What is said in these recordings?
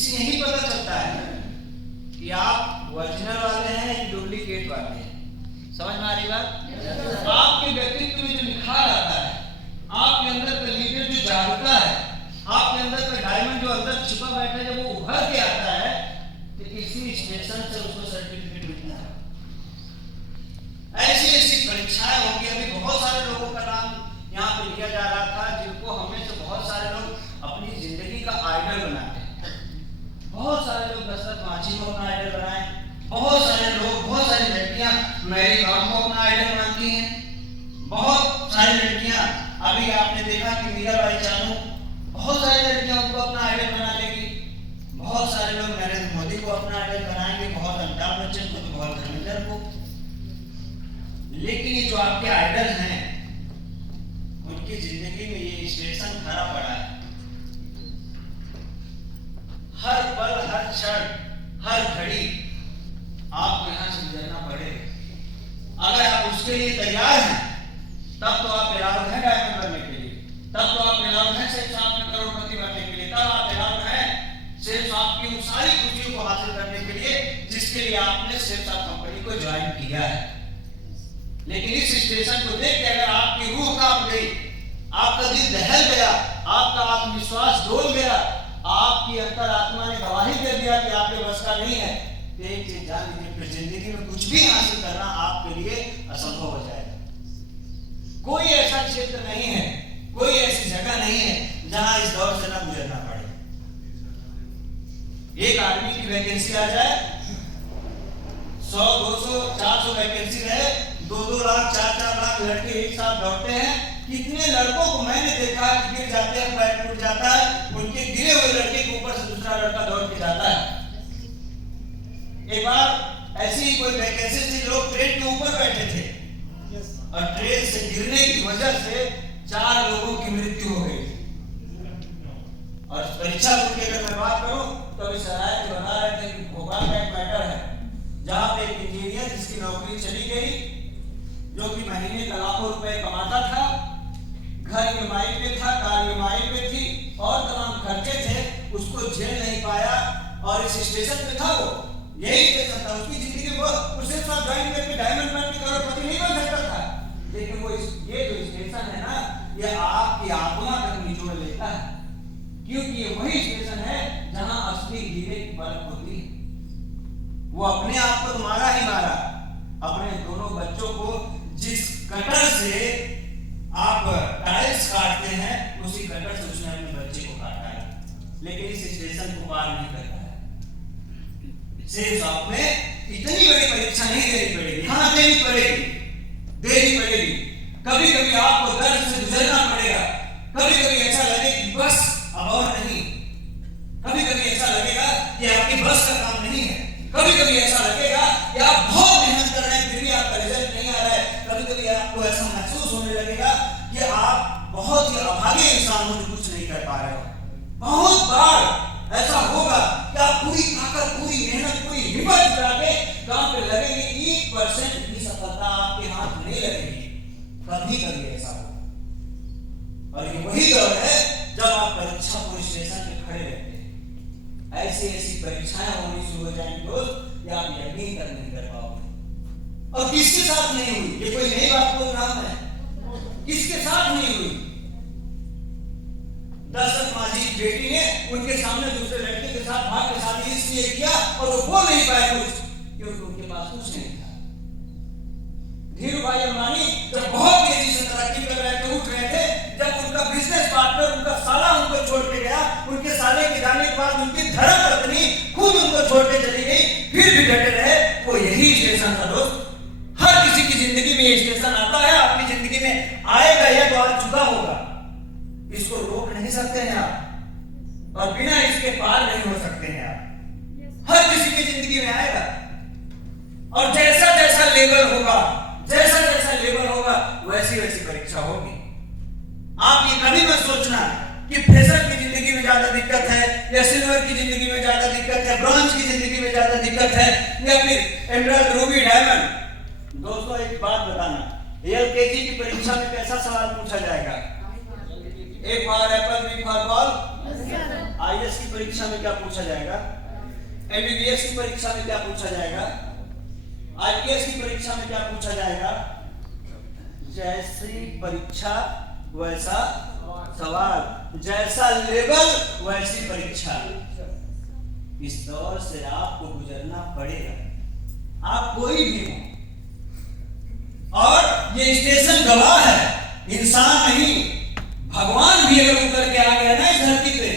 इससे यही पता चलता है कि आप ओरिजिनल वाले हैं या डुप्लीकेट वाले हैं। समझ में आ रही बात? आपके व्यक्तित्व में जो निखार आता है, आपके अंदर का लीडर जो जागता है, आपके अंदर का डायमंड जो अंदर छुपा बैठा है, जब वो उभर के आता है तो इसी स्टेशन से उसको सर्टिफिकेट मिलता है। ऐसी ऐसी परीक्षाएं होंगी। अभी बहुत सारे लोगों का नाम यहाँ पे लिया जा रहा था जिनको हमें से बहुत सारे लोग अपनी जिंदगी का आइडल बनाते हैं। बहुत सारे लोग दशरथ मांझी को अपना आइडल बनाए, बहुत सारे लोग, बहुत सारी लड़कियां मैरी कॉम को अपना आइडल मानती हैं, बहुत सारी लड़कियां, अभी आपने देखा कि मीराबाई चानू, बहुत सारी लड़कियां उनको अपना आइडल बना लेगी। बहुत सारे लोग नरेंद्र मोदी को अपना आइडल बनाएंगे, बहुत अमिताभ बच्चन को, तो बहुत धर्मेंद्र को। लेकिन ये जो आपके आइडल हैं उनकी जिंदगी में ये स्टेशन खड़ा पड़ा है। हर पल, हर क्षण, हर घड़ी आपको यहां से गुजरना पड़ेगा। अगर आप उसके लिए तैयार हैं तब तो आप अलाउड हैं डायमंड बनने के लिए, तब तो आप अलाउड हैं सिर्फ आपने करोड़पति बनने के लिए, तब आप अलाउड हैं सिर्फ आपकी उन सारी खुशियों को हासिल करने के लिए जिसके लिए आपने सिर्फ कंपनी को ज्वाइन किया है। लेकिन इस स्टेशन को देख के अगर आपकी रूह कांप गई, आपका दिल दहल गया, आपका आत्मविश्वास डोल गया, आपकी अंतरात्मा ने गवाही दे दिया कि आपके बस का नहीं है, तो एक चीज जान लीजिए, फिर जिंदगी में कुछ भी हासिल करना आपके लिए असंभव हो जाएगा। कोई ऐसा क्षेत्र नहीं है, कोई ऐसी जगह नहीं है जहां इस दौर से ना गुजरना पड़े। एक आदमी की वैकेंसी आ जाए, 100, 200, 400 वैकेंसी रहे, 2-2 लाख, 4-4 लाख लड़के एक साथ दौड़ते हैं। कितने लड़कों को मैंने देखा कि गिर जाते हैं, पैर टूट जाता है, उनके गिरे हुए लड़के के ऊपर से दूसरा लड़का दौड़ के जाता है। एक बार ऐसी ही कोई वैकेंसी थी, लोग ट्रेन के ऊपर बैठे थे और ट्रेन से गिरने की वजह से 4 लोगों की मृत्यु हो गई। और परीक्षा की अगर मैं बात करूं तो अभी सराय के बता रहे थे कि भोपाल का एक मैटर है जहां पे एक इंजीनियर जिसकी नौकरी चली गई, जो कि महीने का लाखों रुपए कमाता था, घर ईएमआई पे था, कार ईएमआई पे थी और तमाम खर्चे थे, उसको झेल नहीं पाया और इस स्टेशन पे था। वो यही स्टेशन था उसकी जिंदगी में, उसे साथ ज्वाइन करके डायमंड मैन की करोड़पति नहीं बन सकता था। लेकिन वो ये जो स्टेशन है ना, ये आपकी आत्मा तक निचोड़ लेता है, क्योंकि ये वही स्टेशन है जहां असली हीरे की परख होती है। वो अपने आप को मारा ही मारा, अपने दोनों बच्चों को जिस कटर से आप टाइल्स काटते हैं उसी कटर से उसने अपने बच्चे को काटा है, लेकिन इस स्टेशन को पार नहीं करता है। सिर्फ आप में इतनी बड़ी परीक्षा नहीं देनी पड़ेगी, हाँ देनी पड़ेगी, देनी पड़ेगी। कभी कभी आपको दर्द से गुजरना पड़ेगा, कभी कभी ऐसा लगे कि बस अब और नहीं, कभी कभी ऐसा लगेगा कि आपकी बस का काम नहीं है, कभी कभी ऐसा लगेगा कि आप बहुत मेहनत कर रहे हैं फिर भी आपका रिजल्ट नहीं आ रहा है, कभी कभी आपको ऐसा महसूस होने लगेगा कि आप बहुत ही अभागे इंसान हो जो कुछ नहीं कर पा रहे हो। बहुत बार ऐसा होगा कि आप पूरी ताकत, पूरी मेहनत, पूरी हिम्मत जुटा के काम पे लगेंगे, 1% की सफलता आपके हाथ नहीं लगेगी। कभी कभी ऐसा हो, और ये वही दौर है जब आप परीक्षा को स्टेशन पे खड़े रहते हैं। ऐसी ऐसी परीक्षाएं होनी शुरू हो जाएंगी दोस्त, या आप यकीन तक नहीं कर पाओगे। और किसके साथ नहीं हुई, ये कोई नई बात को नाम है, किसके साथ नहीं हुई? दशरथ मांझी की बेटी ने उनके सामने दूसरे लड़के के साथ भाग के शादी इसलिए किया और वो बोल नहीं पाए कुछ, क्योंकि उनके पास कुछ नहीं था। धीरूभाई अंबानी जब बहुत तेजी से तरक्की कर रहे थे, उठ रहे थे, जब उनका बिजनेस पार्टनर, उनका साला उनको छोड़ के गया, उनके साले के जाने के बाद उनकी धर्मपत्नी खुद उनको छोड़ के चली गई, फिर भी डटे रहे। वो यही स्टेशन था दोस्त। हर किसी की जिंदगी में ये स्टेशन आता है, आपकी जिंदगी में आएगा या तो आ चुका होगा, इसको रोक नहीं सकते हैं आप, और बिना इसके पार नहीं हो सकते हैं आप। हर किसी की जिंदगी में आएगा, और जैसा जैसा लेवल होगा, जैसा जैसा लेवल होगा वैसी वैसी परीक्षा होगी। आप ये कभी मत सोचना कि फ्रेशर की जिंदगी में ज्यादा दिक्कत है, या सिल्वर की जिंदगी में ज्यादा दिक्कत है, ब्रॉन्ज की जिंदगी में ज्यादा दिक्कत है, या फिर एमराल्ड, रूबी, डायमंड। दोस्तों एक बात बताना, एलकेजी की परीक्षा में कैसा सवाल पूछा जाएगा? A for apple, B for ball, IAS की परीक्षा में क्या पूछा जाएगा, एमबीबीएस की परीक्षा में क्या पूछा जाएगा, आईपीएस की परीक्षा में क्या पूछा जाएगा। जैसी परीक्षा वैसा सवाल, जैसा लेवल वैसी परीक्षा। इस दौर से आपको गुजरना पड़ेगा, आप कोई भी हो। और ये स्टेशन गवाह है, इंसान नहीं। भगवान भी अगर उतर के आ गया ना इस धरती पे,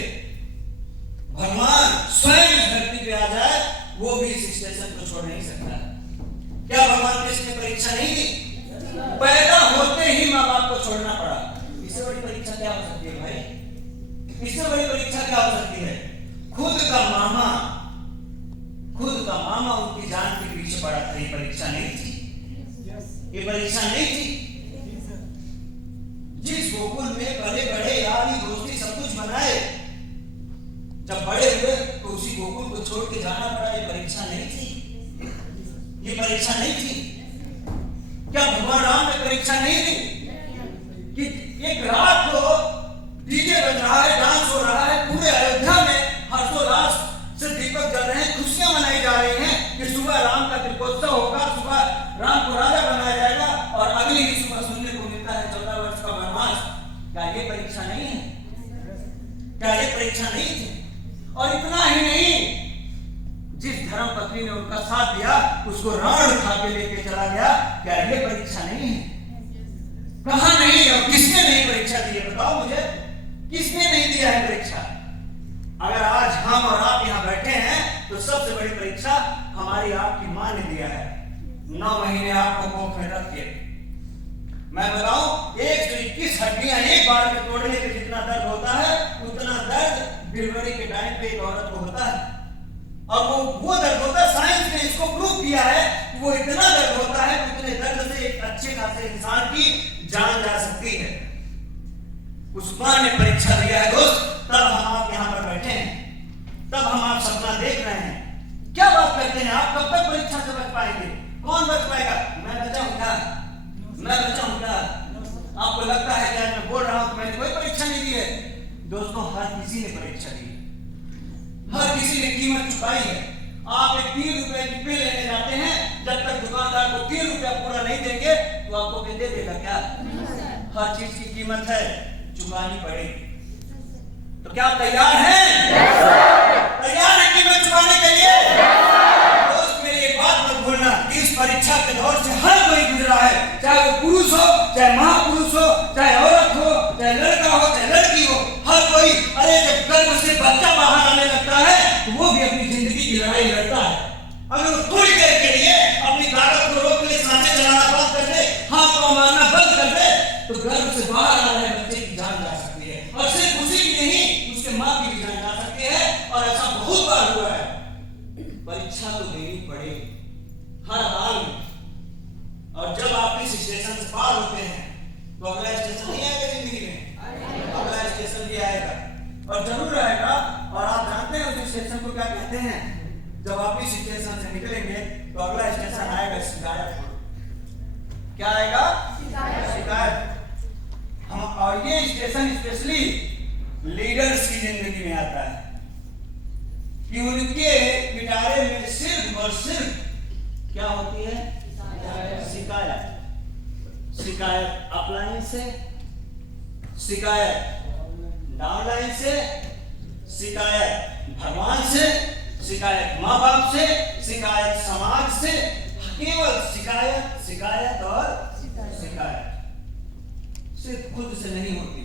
भगवान स्वयं इस धरती पे आ जाए, वो भी इस स्टेशन को छोड़ नहीं सकता। क्या भगवान कृष्ण ने परीक्षा नहीं दी? पैदा होते ही माँ बाप को छोड़ना पड़ा। इससे बड़ी परीक्षा क्या हो सकती है भाई? इससे बड़ी परीक्षा क्या हो सकती है? खुद का मामा उनकी जान के पीछे पड़ा था। ये परीक्षा नहीं थी, ये परीक्षा नहीं थी। जिस गोकुल में बड़े बड़े यारी दोस्ती सब कुछ बनाए, जब बड़े हुए तो उसी गोकुल को छोड़ के जाना पड़ा। ये परीक्षा नहीं थी, ये परीक्षा नहीं थी। क्या भगवान राम ने परीक्षा नहीं दी कि एक रात को डीजे बज रहा है, डांस हो रहा है, पूरे अयोध्या में हर्षोल्लास से दीपक जल रहे हैं, खुशियां मनाई जा रही हैं कि सुबह राम का दीपोत्सव होगा, सुबह राम को राजा बनाया जाएगा और अगली ही सुबह सुनने को मिलता है 14 वर्ष का वनवास। क्या ये परीक्षा नहीं है? क्या ये परीक्षा नहीं थी? और इतना ही नहीं, जिस धर्म पत्नी ने उनका साथ दिया उसको रावण उठा के लेके चला गया। क्या ये परीक्षा नहीं है? कहां नहीं और किसने नहीं परीक्षा दी है? बताओ मुझे, किसने नहीं दिया है परीक्षा? अगर आज हम और आप यहाँ बैठे हैं तो सबसे बड़ी परीक्षा हमारी आपकी मां ने दिया है। 9 महीने आपको कोख में रख के, मैं बताऊं, 121 हड्डियां एक बार में तोड़ने पे जितना दर्द होता है, उतना दर्द डिलीवरी के टाइम पे एक औरत को होता है। और वो दर्द होता है, साइंस ने इसको प्रूव किया है, वो इतना दर्द होता है, उतने दर्द से एक अच्छे खासे इंसान की जान जा सकती है। उस मां ने परीक्षा दिया है दोस्त, तब हम आप यहाँ पर बैठे हैं, तब हम आप सपना देख रहे हैं। क्या बात करते हैं आप? कब तक परीक्षा से बच पाएंगे? कौन बच पाएगा? मैं बचाऊंगा, मैं बचाऊंगा। आपको लगता है कि मैं बोल रहा हूं तो मैंने कोई परीक्षा नहीं दी है। दोस्तों, हर किसी ने परीक्षा दी, हर किसी ने कीमत चुकाई है। आप एक 3 रुपए की पेन लेने जाते हैं, जब तक दुकानदार को 3 रुपया पूरा नहीं देंगे तो आपको पेन दे देगा क्या? हर चीज की कीमत है, चुकानी पड़ेगी। तो क्या तैयार हैं? तैयार है कीमत चुकाने के लिए? दोस्त, मेरी एक बात मत भूलना, इस परीक्षा के दौर से हर कोई गुजरा है, चाहे वो पुरुष हो, चाहे महापुरुष हो, चाहे औरत हो, चाहे लड़का हो, चाहे लड़की हो, हर कोई। अरे जब गर्भ से बच्चा बाहर आने लगता है तो वो भी अपनी जिंदगी की लड़ाई लड़ता है। अगर वो थोड़ी देर के लिए अपनी ताकत को रोक के सांसें चलाना बंद कर दे, हाथ को मारना बंद कर दे, तो गर्भ से बाहर आ रहे बच्चे की जान जा सकती है। और सिर्फ उसी की नहीं, उसके माँ की भी जान जा सकती है। और ऐसा बहुत बार हुआ है। परीक्षा तो देनी पड़ेगी हर हाल में। और जब आप इस स्टेशन से पार होते हैं तो अगला स्टेशन नहीं आएगा जिंदगी में, अगला स्टेशन भी आएगा और जरूर आएगा। और आप जानते हैं उस स्टेशन को क्या कहते हैं? जब आप इस स्टेशन से निकलेंगे तो अगला स्टेशन आएगा शिकायत। क्या आएगा? शिकायत। हम, और ये स्टेशन स्पेशली लीडर्स की जिंदगी में आता है कि उनके पिटारे में सिर्फ और सिर्फ क्या होती है? शिकायत। शिकायत अपलाइन से, शिकायत डाउनलाइन से, शिकायत भगवान से, शिकायत माँ बाप से, शिकायत समाज से। केवल शिकायत, शिकायत और शिकायत। सिर्फ खुद से नहीं होती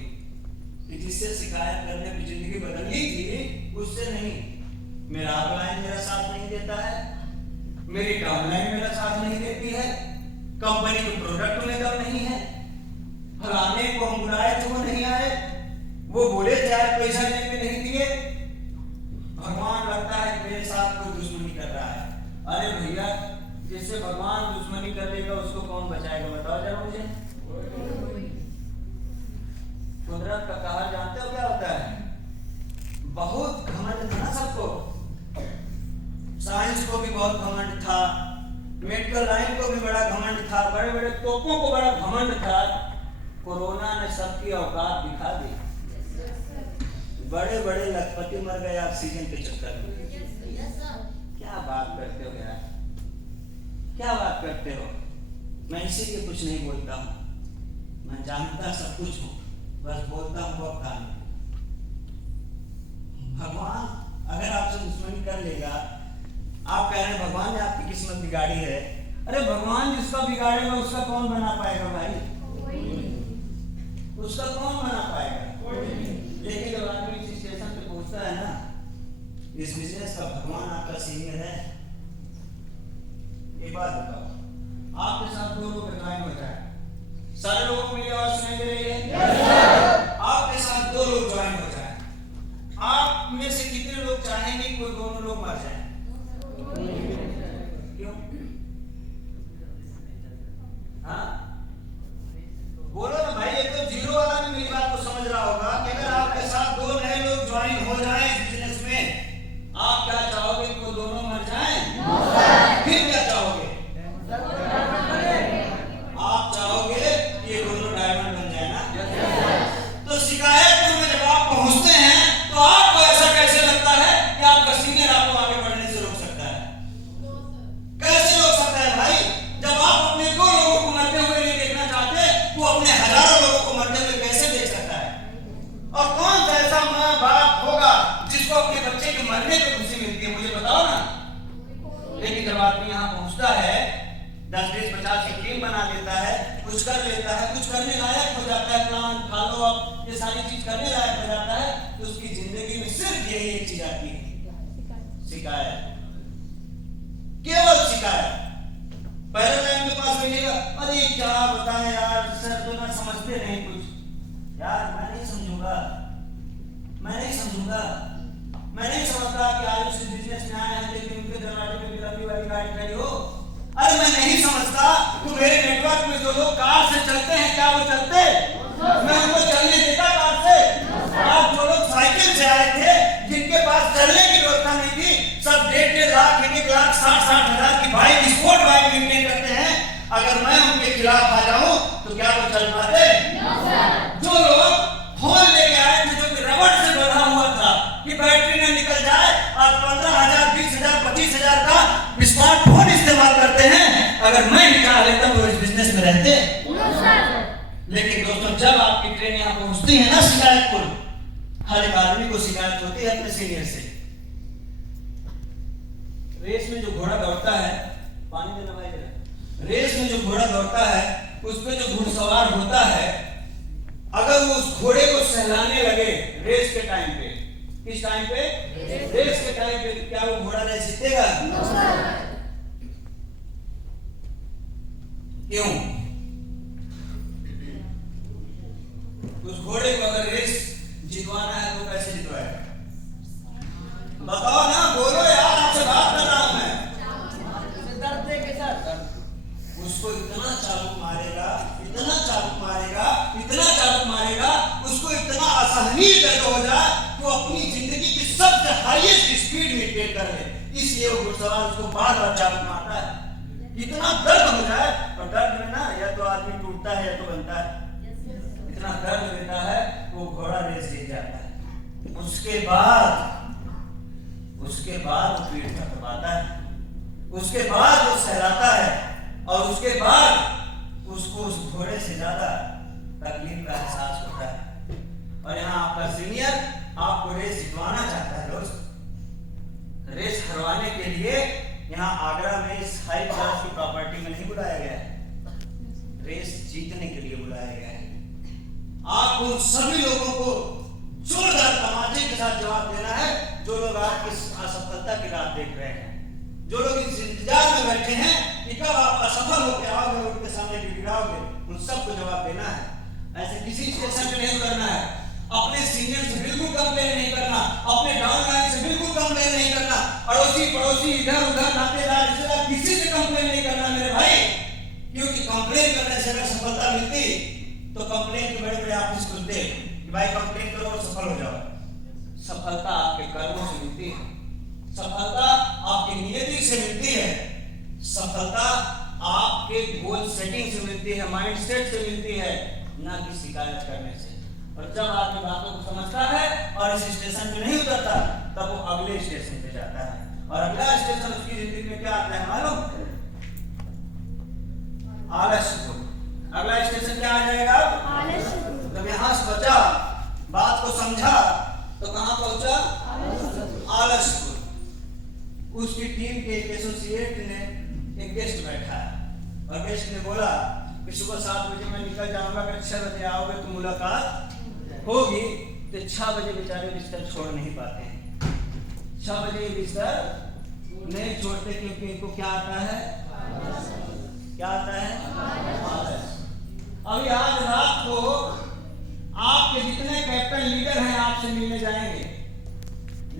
कि जिससे शिकायत करने की जिंदगी बदलनी थी उससे नहीं। मेरा अपलाइन मेरा साथ नहीं देता है, मेरी डाउनलाइन मेरा साथ नहीं देती है, कंपनी के प्रोडक्ट में दम नहीं है, फलाने को हम बुलाए तो वो नहीं आए, वो बोले थे आज पैसा लेके नहीं दिए। भगवान लगता है मेरे साथ कोई दुश्मनी कर रहा है। अरे भैया, जिससे भगवान दुश्मनी कर लेगा उसको कौन बचाएगा? बताओ जरा मुझे। कुदरत का कहर जानते हो क्या होता है? बहुत घमंड था ना सबको। साइंस को भी बहुत घमंड था, मेडिकल लाइन को भी बड़ा घमंड था, बड़े बड़े तोपों को बड़ा घमंड था। कोरोना ने सबकी औकात दिखा दी। बड़े बड़े लखपति मर गए ऑक्सीजन के चक्कर में। क्या बात करते हो यार, क्या बात करते हो। मैं इसीलिए कुछ नहीं बोलता हूँ, मैं जानता सब कुछ हूँ, बस बोलता हूँ वो काम। भगवान अगर आपसे दुश्मनी कर लेगा, आप कह रहे हैं भगवान ने आपकी किस्मत बिगाड़ी है। अरे भगवान जिसका बिगाड़ेगा उसका कौन बना पाएगा भाई? उसका कौन बना पाएगा? लेकिन जब आदमी इस स्टेशन पे पहुंचता है ना, इस बिजनेस का भगवान आपका सीनियर है। एक बात बताओ, आपके साथ दो लोग ज्वाइन हो जाए, सारे लोगों को मेरी आवाज सुनाई दे रही है? आपके साथ दो लोग ज्वाइन हो जाए, आप में से कितने लोग चाहेंगे कोई दोनों लोग मर जाए? क्यों? हाँ बोलो ना भाई। ये तो जीरो वाला भी मेरी बात को समझ रहा होगा कि अगर आपके साथ दो नए लोग ज्वाइन हो जाएं इस बिजनेस में, आप क्या चाहोगे कि वो दोनों मर जाएं? फिर क्या चाहोगे? आप चाहोगे कि ये दोनों डायमंड बन जाए ना? तो शिकायतपुर में जब आप पहुंचते हैं तो आपको ऐसा कैसे लगता है कि आपका सीनियर आपको आगे बढ़ने से रोक सकता है? कैसे रोक सकता है भाई? जब आप अपने दो लोगों को मरते हुए नहीं देखना चाहते, तो अपने हजारों लोगों को मरते हुए कैसे देख सकता है? और कौन सा ऐसा माँ बाप होगा जिसको अपने बच्चे के मरने पे खुशी मिलती है? मुझे बताओ ना। लेकिन जब आदमी यहाँ पहुंचता है, 10 20 50 की टीम बना लेता है, कुछ कर लेता है, कुछ करने लायक हो जाता है, प्लान फॉलो अप ये सारी चीज करने लायक हो जाता है, तो उसकी जिंदगी में सिर्फ यही एक चीज आती है, शिकायत, केवल शिकायत। पहले लाइन के पास बैठेगा, अरे क्या बताएं यार, सर तो ना समझते नहीं कुछ। यार मैं नहीं समझूंगा, मैं नहीं समझूंगा, मैं नहीं समझता कि आयुष इस बिजनेस में आए हैं लेकिन उनके दरवाजे में भी लंबी वाली गाड़ी खड़ी हो। अरे मैं नहीं समझता कि मेरे नेटवर्क में जो लोग कार से चलते हैं, क्या वो चलते? मैं उनको चलने देता कार से? आज जो लोग साइकिल से आए थे, जिनके पास चलने की व्यवस्था नहीं थी, सब 1.5 लाख 1 लाख 60 हजार की बाइक, स्पोर्ट बाइक मेंटेन करते हैं, अगर मैं उनके खिलाफ आ जाऊं तो क्या वो चल पाते? जो लोग फोन लेके आए थे जो कि रबड़ से बंधा हुआ था कि बैटरी न निकल जाए, आज 15,000 20,000 25,000 का स्मार्टफोन इस्तेमाल करते हैं, अगर मैं निकाल लेता तो इस बिजनेस में रहते? लेकिन दोस्तों जब आपकी ट्रेन यहाँ पहुंचती है ना शिकायतपुर, हर एक आदमी को शिकायत होती है अपने सीनियर से। रेस में जो घोड़ा दौड़ता है, पानी देना भाई जरा, रेस में जो घोड़ा दौड़ता है उस पे जो घुड़सवार होता है, अगर वो उस घोड़े को सहलाने लगे रेस के टाइम पे, किस टाइम पे? रेस के टाइम पे, क्या वो घोड़ा रेस जीतेगा? क्यों? उस घोड़े को अगर रेस जितवाना है तो कैसे जितवाएगा? बताओ ना, बोलो यार, आपसे बात कर रहा हूं मैं। उसको इतना चाबुक मारेगा, इतना चाबुक मारेगा, इतना चाबुक मारेगा, उसको इतना असहनीय दर्द हो जाए तो अपनी जिंदगी की सबसे हाईएस्ट स्पीड मेंटेन कर ले, इसलिए वो घुड़सवार उसको बार बार चाबुक मारता है। इतना दर्द हो जाए, और दर्द में ना या तो आदमी टूटता है या तो बनता है, इतना दर्द देता है वो घोड़ा रेस जीत जाता है। उसके बाद वो पीठ थपथपाता है, उसके बाद वो सहलाता है, और उसके बाद उसको उस घोड़े से ज्यादा तकलीफ का एहसास होता है। और यहाँ आपका सीनियर आपको रेस जितवाना चाहता है दोस्त। रेस हरवाने के लिए यहाँ आगरा में इस हाई क्लास की प्रॉपर्टी में नहीं बुलाया गया है, रेस जीतने के लिए बुलाया गया है। आपको उन सभी लोगों को जोरदार तमाचे के साथ जवाब देना है जो लोग आपकी असफलता की राह देख रहे हैं, जो लोग इस इंतजार में बैठे हैं कि कब आप असफल होकर आओगे और उनके सामने गिड़गिड़ाओगे, उन सबको जवाब देना है। ऐसे किसी स्टेशन पे नहीं करना है, अपने सीनियर से बिल्कुल कंप्लेन नहीं करना, अपने डाउनलाइन से बिल्कुल कंप्लेन नहीं करना, अड़ोसी पड़ोसी इधर उधर नातेदार रिश्तेदार किसी से कंप्लेन नहीं करना मेरे भाई, क्योंकि कंप्लेन करने से अगर सफलता मिलती तो कंप्लेन के बड़े बड़े ऑफिस खुलते कि भाई कंप्लेन करो और सफल हो जाओ। सफलता आपके कर्मों से मिलती है, सफलता आपकी नियति से मिलती है, सफलता आपके गोल सेटिंग से मिलती है, माइंड सेट से मिलती है, ना कि शिकायत करने से। और जब आदमी बातों को समझता है और इस स्टेशन पे नहीं उतरता, तब वो अगले स्टेशन पे जाता है, और अगला स्टेशन उसकी जिंदगी में क्या आता है मालूम? आलस्यपुर। अगला स्टेशन क्या आ जाएगा? आलस्यपुर। जब यहाँ से बचा, बात को समझा, तो कहाँ पहुंचा? आलस्यपुर। उसकी टीम के एक एसोसिएट ने एक गेस्ट बैठा है, और गेस्ट ने बोला कि सुबह 7 बजे मैं निकल जाऊंगा, अगर 6 बजे आओगे तो मुलाकात होगी। तो 6 बजे बेचारे बिस्तर छोड़ नहीं पाते हैं। 6 बजे बिस्तर नहीं छोड़ते, क्योंकि इनको क्या आता है? क्या आता है? आलस। अभी आज रात को आपके जितने कैप्टन लीडर हैं आपसे मिलने जाएंगे,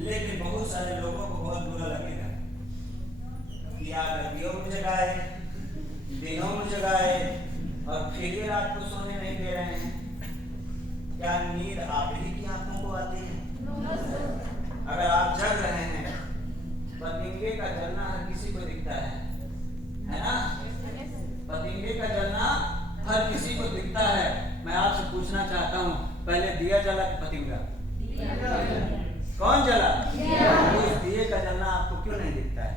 लेकिन बहुत सारे लोगों को बहुत बुरा लगेगा कि आप गर्मियों में जगाए, दिनों में जगाए, और फिर भी रात को सोने नहीं दे रहे हैं। क्या नींद आप ही की आंखों को आती है? अगर आप जग रहे हैं, पतंगे का जलना हर किसी को दिखता है ना? पतंगे का जलना हर किसी को दिखता है। मैं आपसे पूछना चाहता हूँ, पहले दिया जला कि पतंगा? कौन जला? उस दिए का जलना आपको क्यों नहीं दिखता है?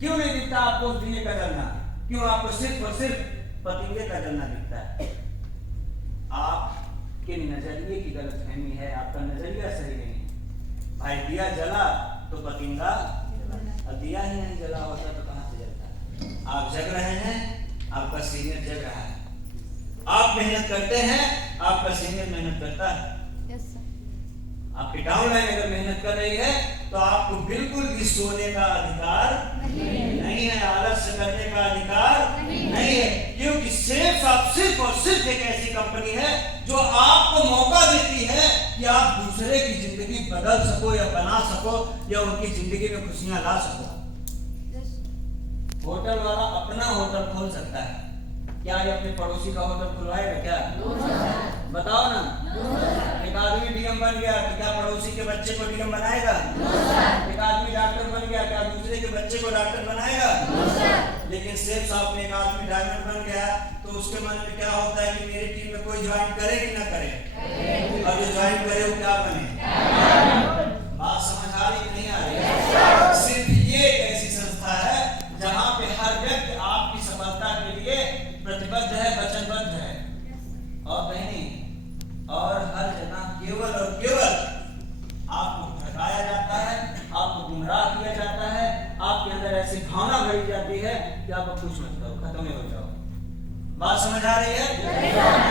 क्यों नहीं दिखता आपको उस दिए का जलना? क्यों आपको सिर्फ और सिर्फ पतंगे का जलना दिखता है? आपके नजरिए की गलतफहमी है, आपका नजरिया सही नहीं है। भाई दिया जला तो पतंगा, और दिया ही नहीं जला होता तो कहां से जलता? आप जग रहे हैं, आपका सीनियर जग रहा है, आप मेहनत करते हैं, आपका सीनियर मेहनत करता है। आपकी डाउनलाइन अगर मेहनत कर रही है तो आपको बिल्कुल भी सोने का अधिकार नहीं है, आलस्य करने का अधिकार नहीं है, क्योंकि सिर्फ और सिर्फ एक ऐसी कंपनी है जो आपको मौका देती है कि आप दूसरे की जिंदगी बदल सको या बना सको या उनकी जिंदगी में खुशियां ला सको। होटल वाला अपना होटल खोल सकता है, क्या ये अपने पड़ोसी का होटल खुलवाएगा? क्या बताओ ना। एक आदमी डीएम बन गया तो क्या पड़ोसी के बच्चे को डीएम बनाएगा? एक आदमी डॉक्टर बन गया, क्या दूसरे के बच्चे को डॉक्टर बनाएगा? लेकिन सेठ साहब में एक आदमी डायमंड बन गया तो उसके मन में क्या होता है कि मेरी टीम में कोई ज्वाइन करे कि ना करे, और जो ज्वाइन करे वो क्या बने? बात समझ आ रही नहीं आ रही? सिर्फ ये एक ऐसी संस्था है जहाँ पे हर व्यक्ति आपकी सफलता के लिए प्रतिबद्ध है, वचनबद्ध है, और नहीं। और हर जगह केवल और केवल आपको भटकाया जाता है, आपको गुमराह किया जाता है, आपके अंदर ऐसी भावना भरी जाती है कि आप कुछ मत करो, खत्म ही हो जाओ। बात समझ आ रही है?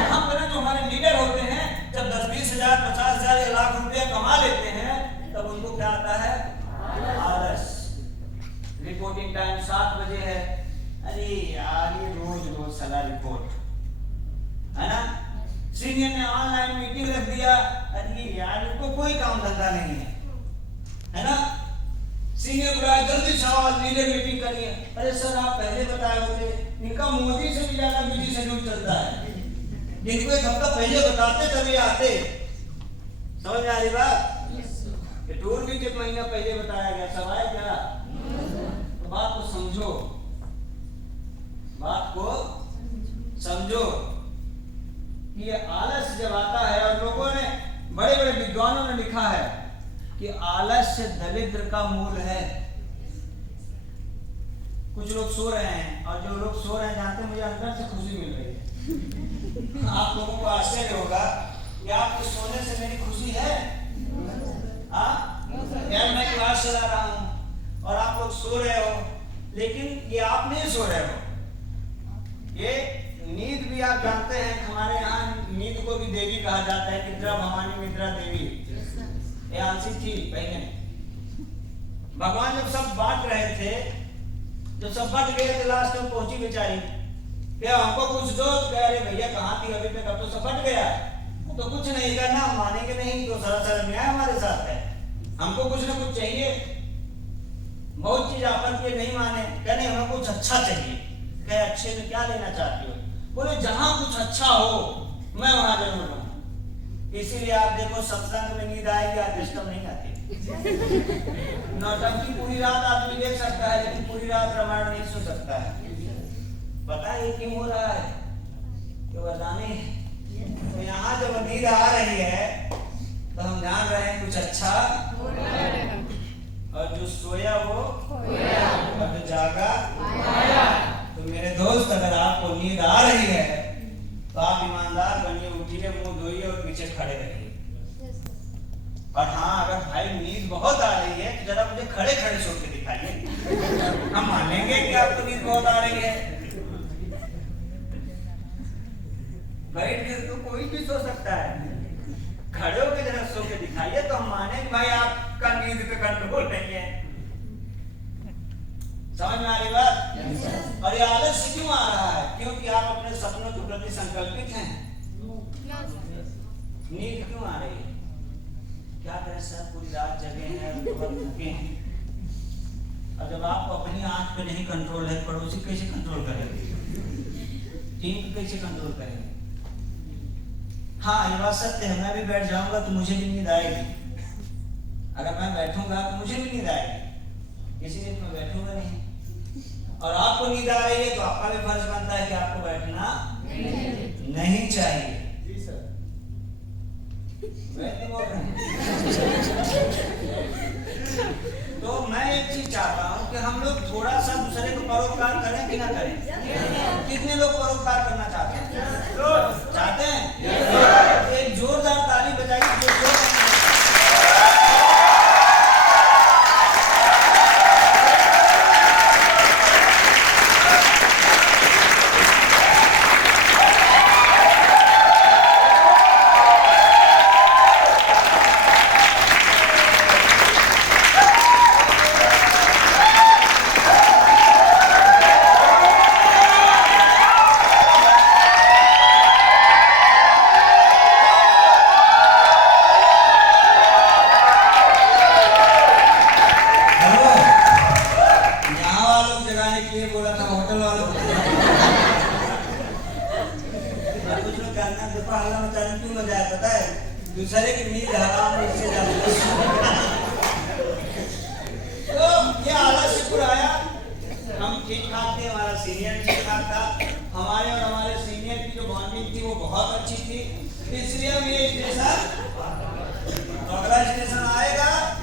हम जो हमारे लीडर होते हैं, जब 10-20 हजार 50 हजार या लाख रुपया कमा लेते हैं, तब उनको क्या आता है? आलस। रिपोर्टिंग टाइम 7 बजे है, अरे यार ये रोज सलाह रिपोर्ट है ना। सीनियर ने ऑनलाइन मीटिंग रख दिया, अरे यार इनको कोई काम धंधा नहीं है ना। सीनियर बुलाया, जल्दी से आओ लीडर मीटिंग करिए। अरे सर आप पहले बताए होते, इनका मोदी से भी ज्यादा बिजी शेड्यूल चलता है, इनको एक हफ्ता पहले बताते तभी आते। समझ में आ रही बात? टूर भी 1 महीना पहले बताया गया, सब आए क्या? तो बात को समझो, बात को समझो कि ये आलस जब आता है, और लोगों ने, बड़े बड़े विद्वानों ने लिखा है कि आलस्य दरिद्र का मूल है। कुछ लोग सो रहे हैं, और जो लोग सो रहे हैं जानते हैं मुझे अंदर से खुशी मिल रही है। आप लोगों को आश्चर्य होगा कि आपके सोने से मेरी खुशी है? यार मैं क्लास चला रहा हूं और आप लोग सो रहे हो, लेकिन ये आप नहीं सो रहे हो। ये नींद भी आप जानते हैं, हमारे यहाँ नींद को भी देवी कहा जाता है, निद्रा भवानी, निद्रा देवी, ये आंसी थी पहले। भगवान जब सब बांट रहे थे, जब सब बट गए थे, लास्ट में पहुंची बेचारी, क्या हमको कुछ दो? कह रहे भैया कहाँ थी अभी तक, अब तो सब बट गया, तो कुछ नहीं करना, हम मानेंगे नहीं, तो सारा न्याय हमारे साथ है, हमको कुछ ना कुछ चाहिए। बहुत चीज आपन के नहीं माने, कहने हमें कुछ अच्छा चाहिए। कहे अच्छे में क्या लेना चाहती हो? बोले जहां कुछ अच्छा हो मैं वहां जरूर रहूं। इसीलिए आप देखो सत्संग में नींद आएगी, आप डिस्टर्ब नहीं आती। नौटंकी पूरी रात आदमी देख सकता है, लेकिन पूरी रात रामायण नहीं सुन सकता है। पता है क्यों हो रहा है? कि वरदानी तो यहाँ जब नींद आ रही है तो हम जान रहे हैं कुछ अच्छा, और जो सोया वो और जो जागा। तो मेरे दोस्त, अगर आपको नींद आ रही है तो आप ईमानदार बनिए, उठिए, मुंह धोइए और पीछे खड़े रहिए। और हाँ, अगर भाई नींद बहुत आ रही है तो जरा मुझे खड़े खड़े सो के दिखाइए, हम मानेंगे कि आपको नींद बहुत आ रही है। बैठ के तो कोई भी सो सकता है, खड़े होकर जरा सो के दिखाइए तो हम माने कि भाई आपका नींद पे कंट्रोल नहीं है। समझ में आ रही बात? और ये आलस्य क्यों आ रहा है? क्योंकि आप अपने सपनों के प्रति संकल्पित हैं। नींद क्यों आ रही है? क्या करें सर, पूरी रात जगे हैं, बहुत थके हैं। और जब आपको अपनी आंख पे नहीं कंट्रोल है, पड़ोसी कैसे कंट्रोल करेंगे? टीम को कैसे कंट्रोल करेंगे? हाँ, ये बात सत्य है, मैं भी बैठ जाऊंगा तो मुझे भी नींद आएगी। अगर मैं बैठूंगा तो मुझे भी नींद आएगी, इसीलिए मैं बैठूंगा नहीं। और आपको नींद आ रही है तो आपका भी फर्ज बनता है कि आपको बैठना नहीं चाहिए। जी सर, बोल रहे हैं। तो मैं एक चीज चाहता हूँ कि हम लोग थोड़ा सा दूसरे को परोपकार करें कि ना करें? कितने लोग परोपकार करना चाहते हैं? चाहते हैं? एक जोरदार ताली बजाइए जो लोग। दूसरे की नींद हराम, इससे ज्यादा